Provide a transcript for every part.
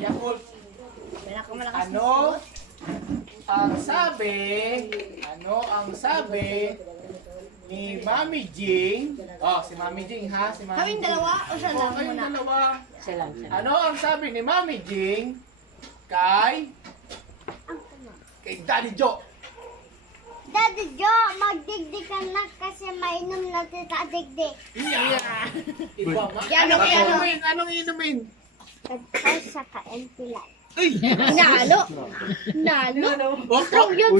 Yakult. Pinakamalakas na Ano ang sabi? Ano ang sabi ni Mami Jing? Oh, si Mami Jing ha, si Mami Kaming Jing. dalawa o siya Oh, lang kayong muna? dalawa. Siya lang. Ano ang sabi ni Mami Jing kay Daddy Joe? Daddy Joe, magdigdig ka na kasi mainom na tita digdig. Yeah. Iba ma. Yan, Anong okay, ano? inumin? Anong inumin? Ay, sa kaempilan. Nalo. Nalo. Strong yun,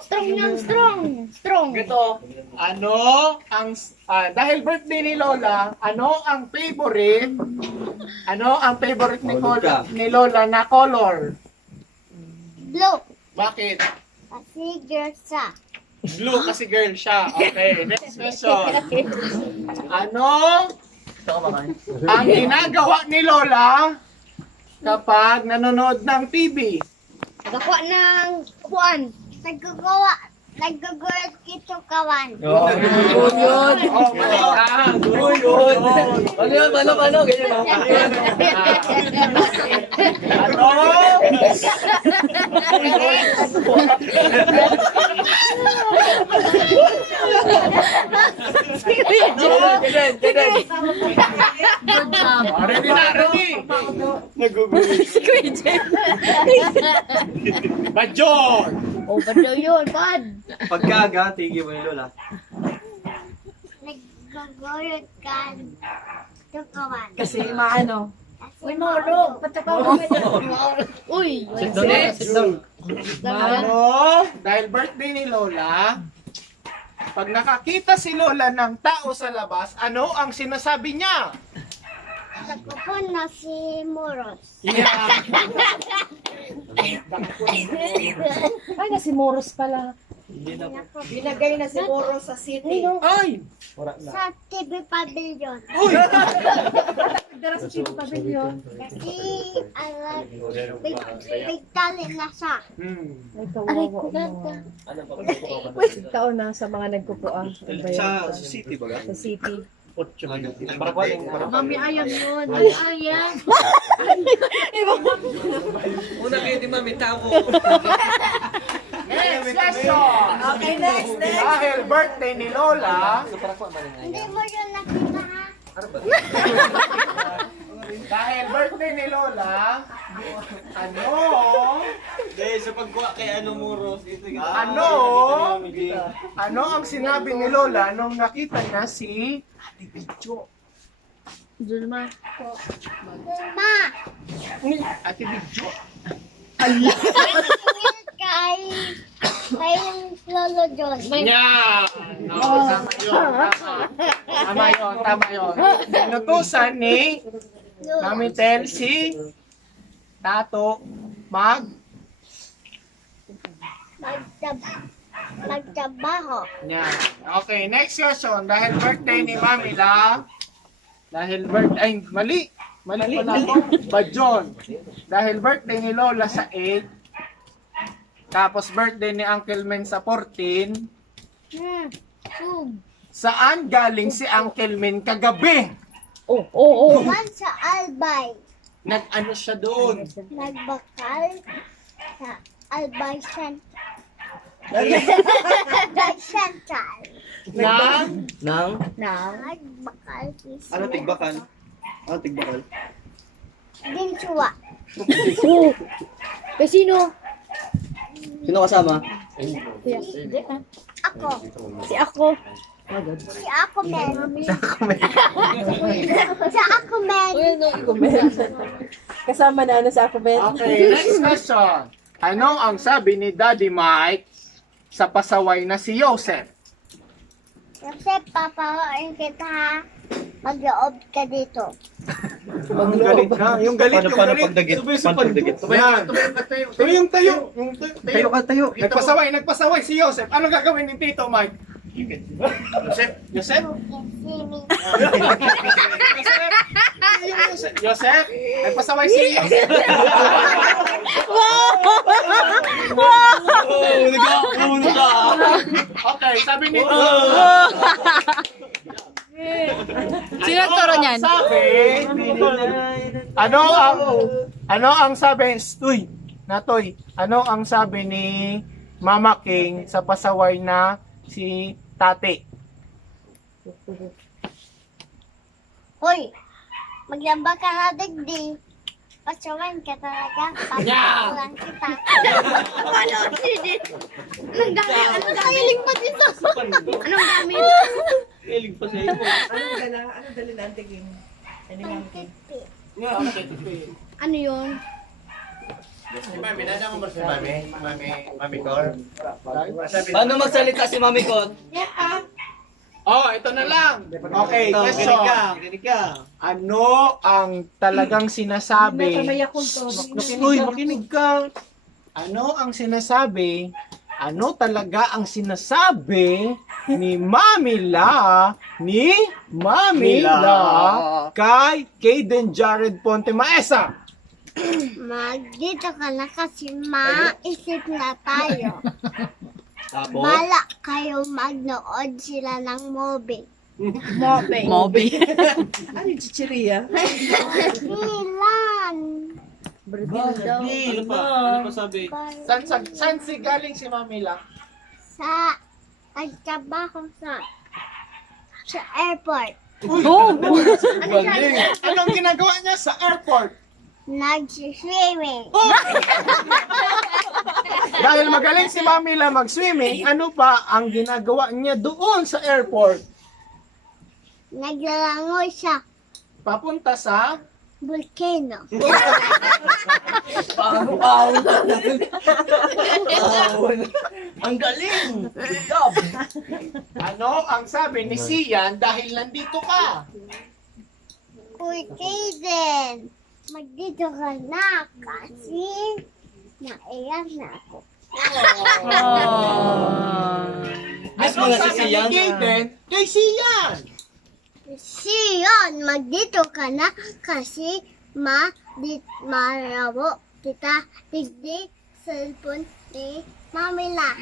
Strong yan, strong. Strong. Ito, ano ang dahil birthday ni Lola, ano ang favorite? Ano ang favorite ni Lola na color? Blue, Bakit? kasi girl siya. Blue kasi girl siya. Okay, next question. Ano ang ginagawa ni Lola kapag nanonood ng TV? Nagakuha ng kuwan. Naggugulat kito kawan. Oh, mali ka. Ano yun? Ano? Ganyan ba? Ano? Ganyan. Ready na, ready. Bajon. Oh, bado yun, bad. Pagkaga, tigil mo yung lola. Naggugulat ka kito kawan. Kasi maano. Uy, Moro, patapaw mo. Uy, Sit down. Ano? Dahil birthday ni Lola, pag nakakita si Lola ng tao sa labas, ano ang sinasabi niya? Nagpupun na si Moros. Yeah. Ay, na si Moros pala. Binagay na si Moro sa city. Ay! Sa TV Pavilion. Uy! Dara sa Chico Pavilion. Kasi, big talent na siya. Ay, kawawa mo. Taon na sa mga nagkupuan. Sa city ba? Sa city. Mami, ayan yun. Ayan. Una kayo di mami, tao. Next question! Okay, next. Dahil birthday ni Lola, Hindi mo yun nakita ha? dahil birthday ni Lola, ano? Dahil sa pagkuha kay ano Muros, ito Ano? Ano ang sinabi ni Lola nung nakita niya si Ate Bicho? Diyan ma. Ma, Ate Bicho. kay yung Lolo John. Nya! No, tama yun. Tama yun. Inutusan ni Mami Tel si Tato Magtrabaho. Nya. Okay, next question. Dahil birthday ni Mami La, ay, mali pala ako. Bajon. Dahil birthday ni Lola sa 8, tapos birthday ni Uncle Men sa 14, saan galing si Uncle Men kagabi? One sa Albay. Nag-ano siya doon? Nagbakal sa Albay Central. Albay Central. Nang? Nagbakal is Ano tigbakan? Ano tigbakan? Dinchua. Kasino? Sino kasama? Ako. Si ako. Si ako men. Si ako men. Kasama na ano sa alphabet. Okay, next question. Ano ang sabi ni Daddy Mike sa pasaway na si Joseph? Kasi papawain kita ha. Mag-loob ka dito. Ang galit na. Yung galit, Paano pagdagit? Paano pagdagit? Yan. Tayo. Tayo ka, tayo. Nagpasaway si Joseph. Ano gagawin ni Tito Mike? Joseph? Joseph? Nagpasaway si Joseph. Okay, sabi ni Sino turo niyan? Sabi Ano ang sabi, Uy, Natoy, ano ang sabi ni Mama King sa pasaway na si Tate? Hoy, maglamba ka na digdi. Pasawan ka talaga. Pasawan kita. Ano, Sidi? Anong gamit? Anong kahiling pa dito? Anong gamit? Hilig pa sa iyo. Anong dali na antigin? Ano yun? Mami, nada mo ba si Mami? Mami Cor? Paano magsalita si Mami Cor? Oh, ito na lang. Okay, Ito, question. ganig ka. Ano ang talagang sinasabi? May Yakult to. Uy, makinig ka. Ano ang sinasabi? Ano talaga ang sinasabi ni Mamila kay Kaden Jared Ponte Maesa? Dito ka na kasi maisip na tayo. Tapos? Bala kayo magnood sila ng movie. Moby. Ano yung chichiria? Milan. Ano pa sabi? Saan si galing si Mamila? Sa nagtrabaho sa airport. Anong ginagawa niya sa airport? Nagsiswimming. Dahil magaling si Mamila mag-swimming, ano pa ang ginagawa niya doon sa airport? Naglalangoy siya. Papunta sa... Volcano. Ang galing! Good job! Ano ang sabi ni Sian dahil nandito ka? Uy, Kaden. Magdito ka na kasi naiyak na ako. Miss mo Anong na si sabi ni Sian? Kaden kay Sian? Siyon, magdito ka na kasi marabo kita digdi cellphone ni Mamila.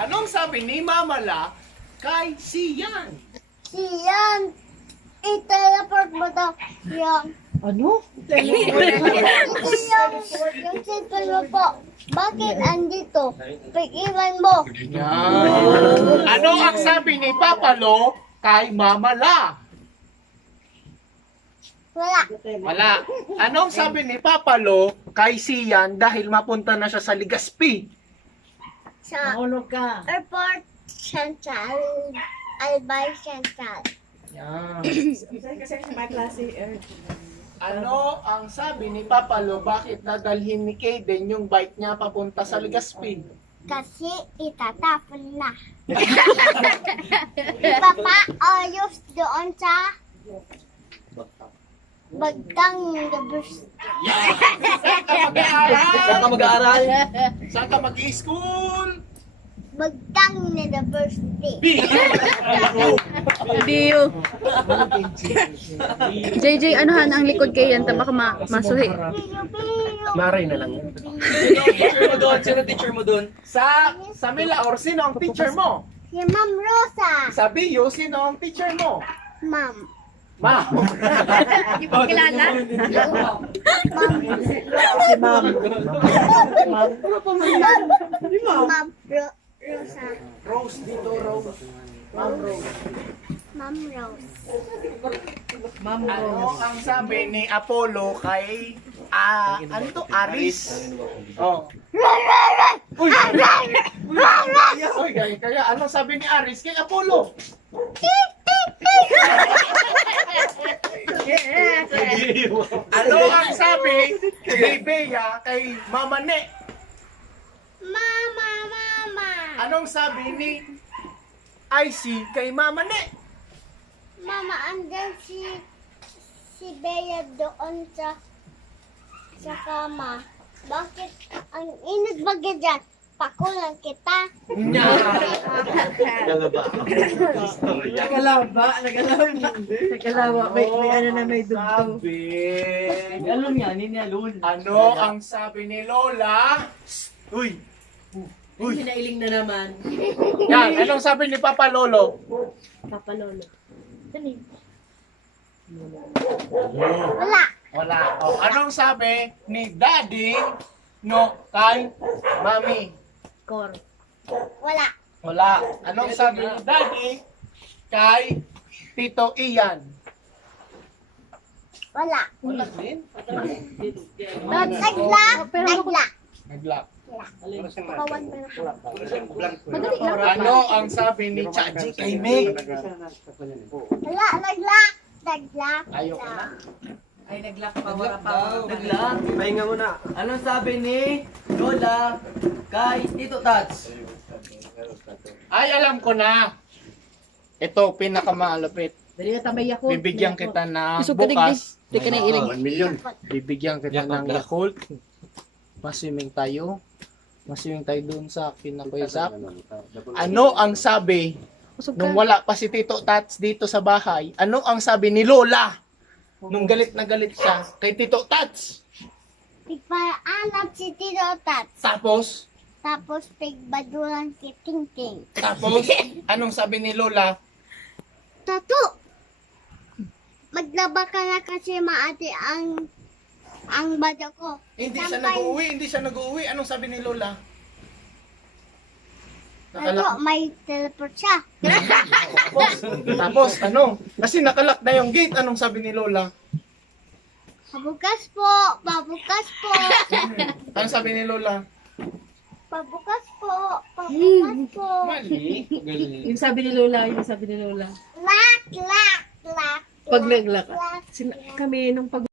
Anong sabi ni Mamala kay Sian? Siyon, i-teleport mo daw yung Ano? yung cellphone mo po. Bakit andito? Pag-iwan mo. Ano ang sabi ni Papalo kay Mamala? Wala. Anong sabi ni Papalo kay Sian dahil mapunta na siya sa Legazpi? Sa Mahulog ka. airport central, Albay Central. Kasi may klase. Ano ang sabi ni Papalo bakit dadalhin ni Kaden yung bike niya papunta sa Legazpi? Kasi itatapon na. Ipapaayos doon sa Bagtang University. Saan ka mag-aaral? Saan ka mag-i-school? Bagtang University. Biyo. JJ, anuhan ang likod kay yan, baka masuhi. Maray na lang. Teacher mo doon? Sino teacher mo doon? Sa Milaor, sino ang teacher mo? Si Ma'am Rosa. Sa Biyo, sino ang teacher mo? Ma'am. Ma. Di ba kilala? Si ma'am. Ma'am Rosa. Rose dito, Rose. Ma'am Rose. Ma'am Rose. Ano ang sabi ni Apollo kay ano to? Aris. Oh. Uy! Uy, kaya ano sabi ni Aris kay Apollo? Ano ang sabi ni Bea kay Mama Ne? Mama. Anong sabi ni IC kay Mama Ne? Mama, andyan si Bea doon sa kama. Bakit ang init bagay dyan? Pakulang kita. Nagalaba. May ano na may dugtong. Sabi. Alon nga, ninalon. Ano ang sabi ni Lola? Uy! Uy! Hinailing na naman. Yan, anong sabi ni Papa Lolo? Papa Lolo. Wala. Wala. O, anong sabi ni Daddy kay Mami? Kor. Wala. Wala. Anong sabi ni Daddy kay Tito Ian? Wala. Wala din. Nagla. Nagla. Naglak. Kawan pa na. Madali lang. Ano ang sabi ni Chaji kay Meg? Wala. Nagla. Nagla. Ayaw ko na. Ay, nag-lock pa. Wala pa. Naglang. Pahinga muna. Anong sabi ni Lola kay Tito Tats? Ay, alam ko na. Ito, pinakamalapit. Dali na tamay ako. Bibigyan kita na Isog ka bukas. Teka na ilig. 1 million. Bibigyan kita ng Yakult. Maswimming tayo. Maswimming tayo dun sa kinakuisap. Ano ang sabi Usog ka. nung wala pa si Tito Tats dito sa bahay? Ano ang sabi ni Lola? Nung galit na galit siya kay Tito Tats. Pigpaalam si Tito Tats. Tapos, Tapos pigbadulan si Tingting. tapos, anong sabi ni Lola? Tato! Maglaba ka na kasi maati ang bada ko. Hindi siya Sampay. nag-uwi, hindi siya nag-uwi. Anong sabi ni Lola? Tato, may teleport siya. Tapos, ano? Kasi nakalak na yung gate. Anong sabi ni Lola? Pabukas po! Pabukas po! Anong sabi ni Lola? Pabukas po! Pabukas po! Mali. Galing. Yung sabi ni Lola, Lock! Lock! Lock! pag nag-lock, Lock! kami nung pag